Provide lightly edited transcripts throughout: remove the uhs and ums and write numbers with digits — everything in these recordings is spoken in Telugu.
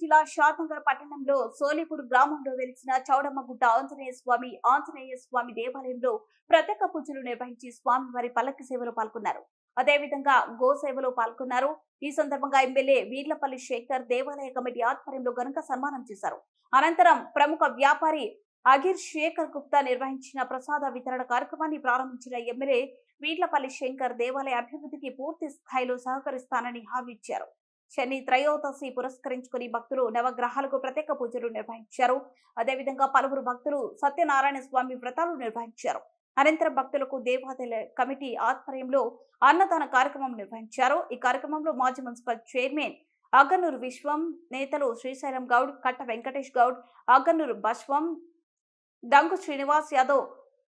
జిల్లా షాద్నగర్ పట్టణంలో సోలిపూర్ గ్రామంలో వెలిసిన చౌడమ్మగుట్ట ఆంజనేయ స్వామి దేవాలయంలో ప్రత్యేక పూజలు నిర్వహించి స్వామివారి పల్లకి సేవలో పాల్గొన్నారు. అదేవిధంగా గో సేవలో పాల్గొన్నారు. ఈ సందర్భంగా ఎమ్మెల్యే వీర్లపల్లి శేఖర్ దేవాలయ కమిటీ ఆధ్వర్యంలో ఘనంగా సన్మానం చేశారు. అనంతరం ప్రముఖ వ్యాపారి అగిర్ శేఖర్ గుప్తా నిర్వహించిన ప్రసాద వితరణ కార్యక్రమాన్ని ప్రారంభించిన ఎమ్మెల్యే వీర్లపల్లి శేఖర్ దేవాలయ అభివృద్ధికి పూర్తి స్థాయిలో సహకరిస్తానని హామీ ఇచ్చారు. శని త్రయోదశి పురస్కరించుకుని భక్తులు నవగ్రహాలకు ప్రత్యేక పూజలు నిర్వహించారు. అదేవిధంగా పలువురు భక్తులు సత్యనారాయణ స్వామి వ్రతాలు నిర్వహించారు. అనంతరం భక్తులకు దేవాలయ కమిటీ ఆధ్వర్యంలో అన్నదాన కార్యక్రమం నిర్వహించారు. ఈ కార్యక్రమంలో మాజీ మున్సిపల్ చైర్మన్ అగ్గనూరు విశ్వం, నేతలు శ్రీశైలం గౌడ్, కట్ట వెంకటేష్ గౌడ్, అగ్గనూరు బశ్వం, డంగు శ్రీనివాస్ యాదవ్,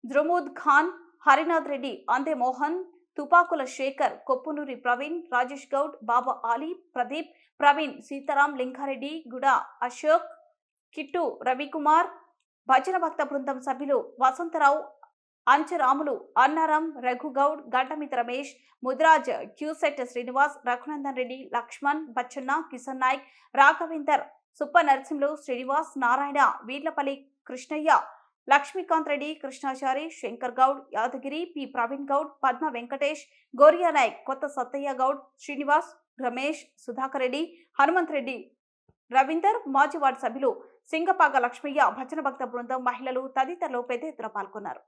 జుమూద్ ఖాన్, హరినాథ్ రెడ్డి, అందే మోహన్, తుపాకుల శేఖర్, కొప్పునూరి ప్రవీణ్, రాజేష్ గౌడ్, బాబా ఆలీ, ప్రదీప్, ప్రవీణ్, సీతారాం, లింగారెడ్డి, గుడ అశోక్, కిట్టు రవికుమార్, భజన భక్త బృందం సభ్యులు వసంతరావు, అంచరాములు, అన్నారం, రఘుగౌడ్, గడ్డమిత రమేష్, ముద్రాజ్, క్యూసెట్ శ్రీనివాస్, రఘునందన్ రెడ్డి, లక్ష్మణ్, బచ్చన్న, కిషన్ నాయక్, రాఘవేందర్, సుప్ప నరసింహులు, శ్రీనివాస్, నారాయణ, వీర్లపల్లి కృష్ణయ్య, లక్ష్మీకాంత్ రెడ్డి, కృష్ణాచారి, శంకర్ గౌడ్, యాదగిరి, పి ప్రవీణ్ గౌడ్, పద్మ వెంకటేష్, గోరియా నాయక్, కొత్త సత్తయ్య గౌడ్, శ్రీనివాస్, రమేష్, సుధాకర్ రెడ్డి, హనుమంత్ రెడ్డి, రవీందర్, మాజీ వార్డు సభ్యులు సింగపాగ లక్ష్మయ్య, భజన భక్త బృందం, మహిళలు తదితరులు పెద్ద ఎత్తున పాల్గొన్నారు.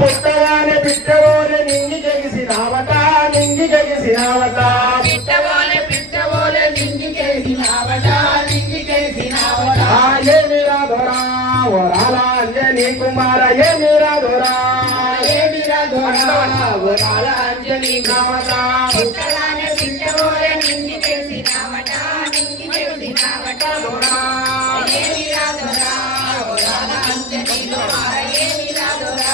పుట్టగానే పిట్టవోలే నింగి జగిసినావట, నింగి జగిసినావట, పిట్టవోలే పిట్టవోలే నింగి జగిసినావట, నింగి జగిసినావట. ఏమిరా దొరా వరాల అంజనీ కుమార, ఏమిరా దొరా, ఏమిరా దొరా వరాల అంజనీ కావట, పుట్టగానే పిట్టవోలే నింగి జగిసినావట, నింగి జగిసినావట దొరా, ఏమిరా దొరా వరాల అంజనీ కుమార, ఏమిరా దొరా.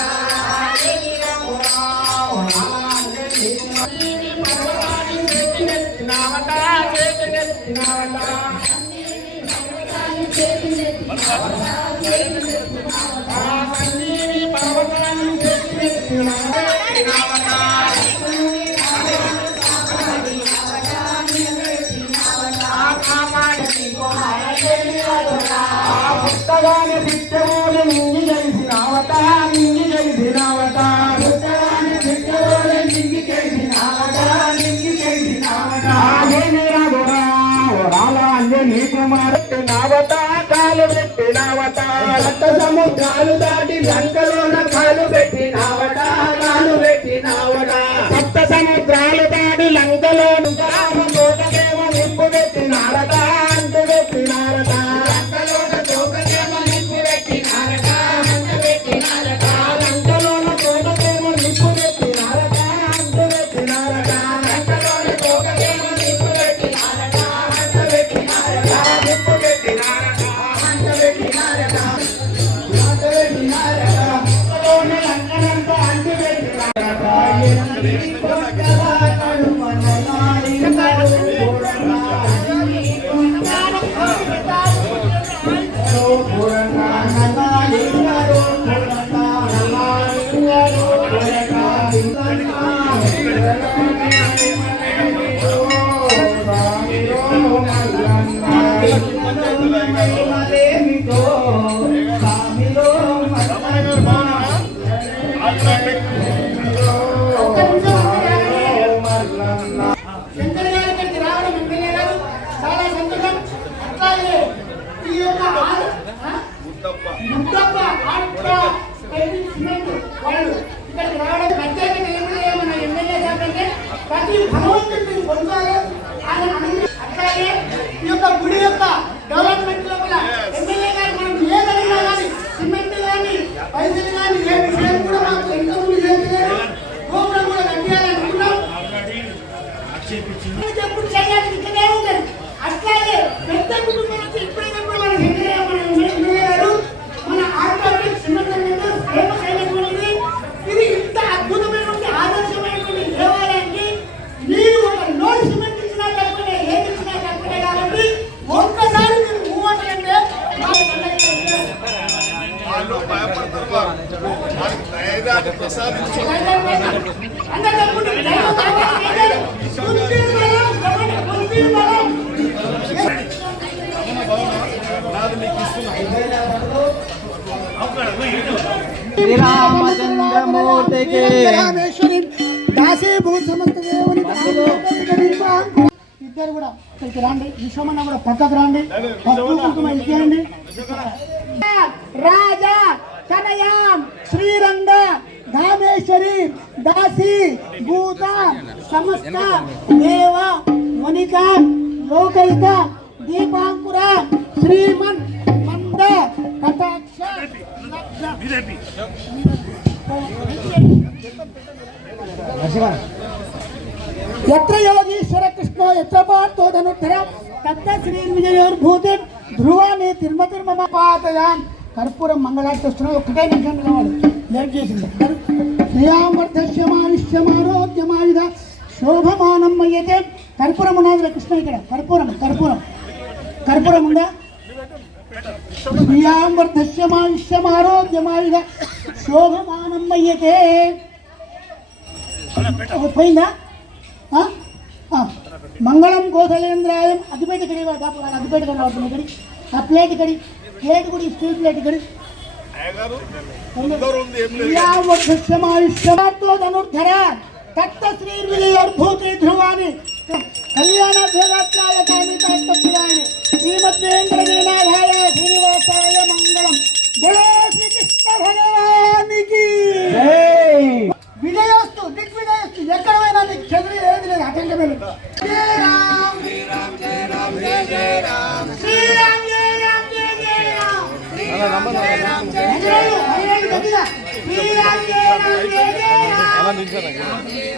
పుట్టగానే పిట్టవోలే నింగి జగిసినావట, నింగి జగిసినావట, పుట్టగానే పిట్టవోలే నింగి జగిసినావట, నింగి జగిసినావట. ఏమిరా దొరా వరాల అంజనీ కుమార, పెట్టినావట కాలు పెట్టినావట, రక్త సముద్రాలు దాటి లంకలోన కాలు పెట్టినావట, కాలు పెట్టినావట, సప్త సముద్రాలు దాటి లంకలోన తోటకేమో నింపు పెట్టినారట, అంటు పెట్టినారట, లంకలోన తోటకేమో నింపు పెట్టినారట, అంటు పెట్టినారట, లంకలోన తోటకేమో నింపు పెట్టినారట, అంటు పెట్టినారట, లంకలోన తోటకేమో నింపు పెట్టినారట, అంటు పెట్టినారట, నింపు పెట్టినారట, అంటు పెట్టినారట, అంటు పెట్టినారట, లంకలంతా అంటు పెట్టినారట. Purana శంకర్ గారి ఇక్కడికి రావడం ఎమ్మెల్యే గారు చాలా సంతోషం. అట్లాగే ఈ యొక్క ముద్దప్ప సిమెంట్ వాళ్ళు ఇక్కడికి రావడం ప్రత్యేకత ఏమైనా మన ఎమ్మెల్యే గారు అంటే ప్రతి భగవంతుడిని పొందాలి ఆయన అట్లాగే ఈ యొక్క గుడి యొక్క డెవలప్మెంట్ లోపల ఎమ్మెల్యే గారు మనం ఏదైనా కానీ సిమెంట్ కానీ పైసలు కానీ ఏ విషయం కూడా మాకు ఎంతమంది చేస్తున్నారు. గోపురం కూడా కట్టియాలనుకున్నాం. ఎప్పుడు చేయాలి ఇక్కడే ఉంటుంది. అట్లాగే పెద్ద కుటుంబం నుంచి ఇప్పుడైనప్పుడు మన ఎమ్మెల్యే గారు మన ఆర్పాటు సిమెంట్ ఫేమస్ అయినటువంటిది. ఇది ఇంత అద్భుతమైనటువంటి ఆదర్శమైనటువంటి దేవాలయానికి మీరు ఒక లోడ్ సిమెంట్ ఇచ్చినా తప్పనే ఏది ఇచ్చినా తప్పనే కాబట్టి ఒక్కసారి మీరు మూవంటే శ్రీరామచంద్రమూర్తికి దాసీభూత సమస్త దేవుని ఇద్దరు కూడా ఇక్కడికి రండి. విశ్వమన్న కూడా పక్కకు రండి. ఇచ్చేయండి. రాజా కనయాం శ్రీరంగ ధామేశ్వరి దాసి భూత సమస్త దేవ వనిక లోకైక దీపాంకుర శ్రీమన్ మంద కటాక్ష ఎత్ర యోగీశ్వర కృష్ణ ఎత్ర పార్థో ధనుర్ధర తత్త శ్రీ విజయోర్భూతి ధ్రువాన్ని తిరుమ పాతయాం కర్పూరం మంగళార్తి వస్తున్నాడు. ఒక్కటే నిమిషం వాడు లేట్ చేసింది. శ్రీయామర్ధశ్యమానిష్యమారోగ్యమాయుధ శోభమానం మయ్యతే. కర్పూరం ఉన్నది కృష్ణ ఇక్కడ. కర్పూరం ఉందా? శ్రీయామర్ధశ్యమానిష్యమారోగ్యమాయుధ శోభమానం మయ్యతే. పోయిందా? మంగళం కోసలేంద్రాయం అదిపేట కడి అదిపేట కడి ఆ ప్లేట్ కడి ప్లేట్ కూడా స్టీల్ ప్లేట్ కడి ధనుర్ధర తత్త శ్రీ విజయోర్భూతి ధ్రువాని కళ్యాణ భోగాత్రాయ కామితాని శ్రీమద్వేంద్రనాథాయ శ్రీనివాసాయ మంగళం. జయ శ్రీకృష్ణ భగవానికి విజయోస్తు దిగ్విజయోస్తు. ఎక్కడ పోయినా నీకు చెదిరి ఏది లేదు. అటెంకమే లేదు. శ్రీరామ్ శ్రీరామ్ జయ రామ్ జయ జయ రామ్ శ్రీరామ్ జయ రామ్ జయ జయ రామ్ శ్రీరామ్ జయ రామ్ జయ జయ రామ్ శ్రీరామ్ జయ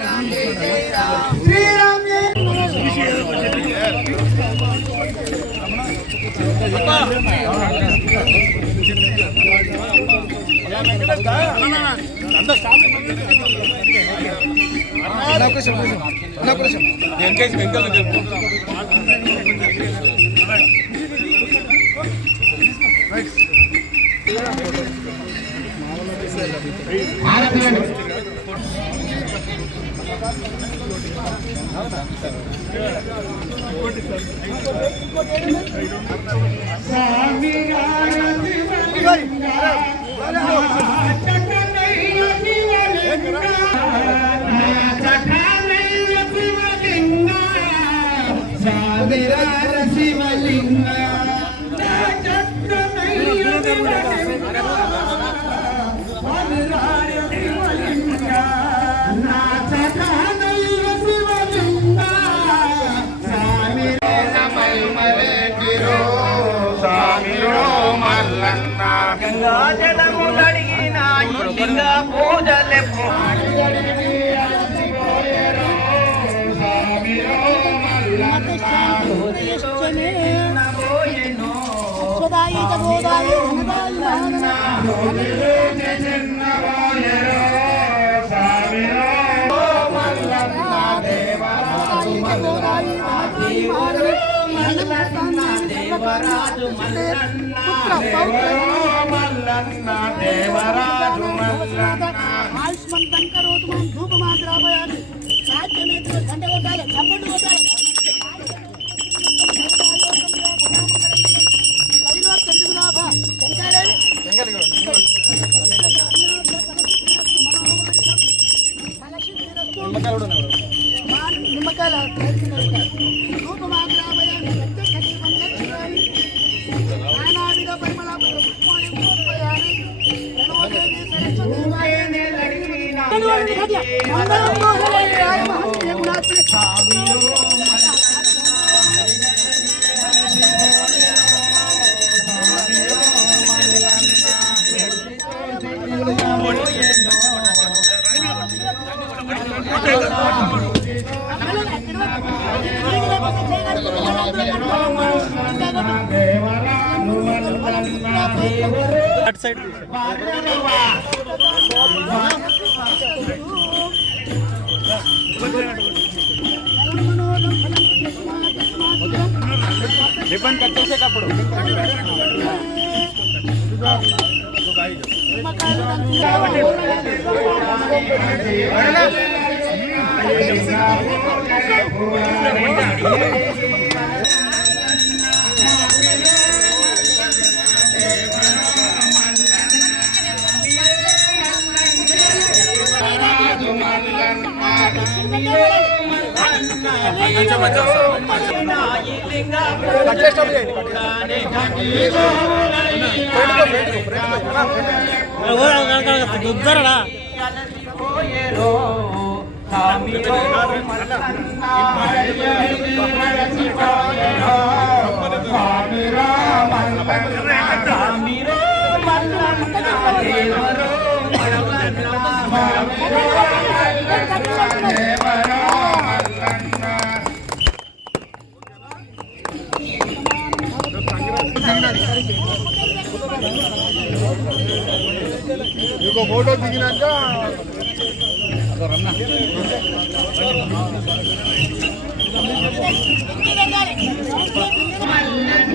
రామ్ జయ జయ రామ్ శ్రీరామ్ జయ మల్లన్న దేవరాజు మల్లన్న మల్లన్న దేవరాజు మల్లన్న ఆయుష్మంతం కరోతు మనం ధూపమాగ్రాపయామి సాధ్యమేతు గంట కొట్టాలి చప్పట్లు కొట్టాలి నిమ్మకాయలు ధూపమాగ్రాపయామి నానావిధ పరిమళాలు పుష్పాన్ని అటు సైడ్ రిబ్బన్ కట్ చేసేటప్పుడు గుద్దరడా ఇంకో ఫోటో దిగినాక మల్లన్న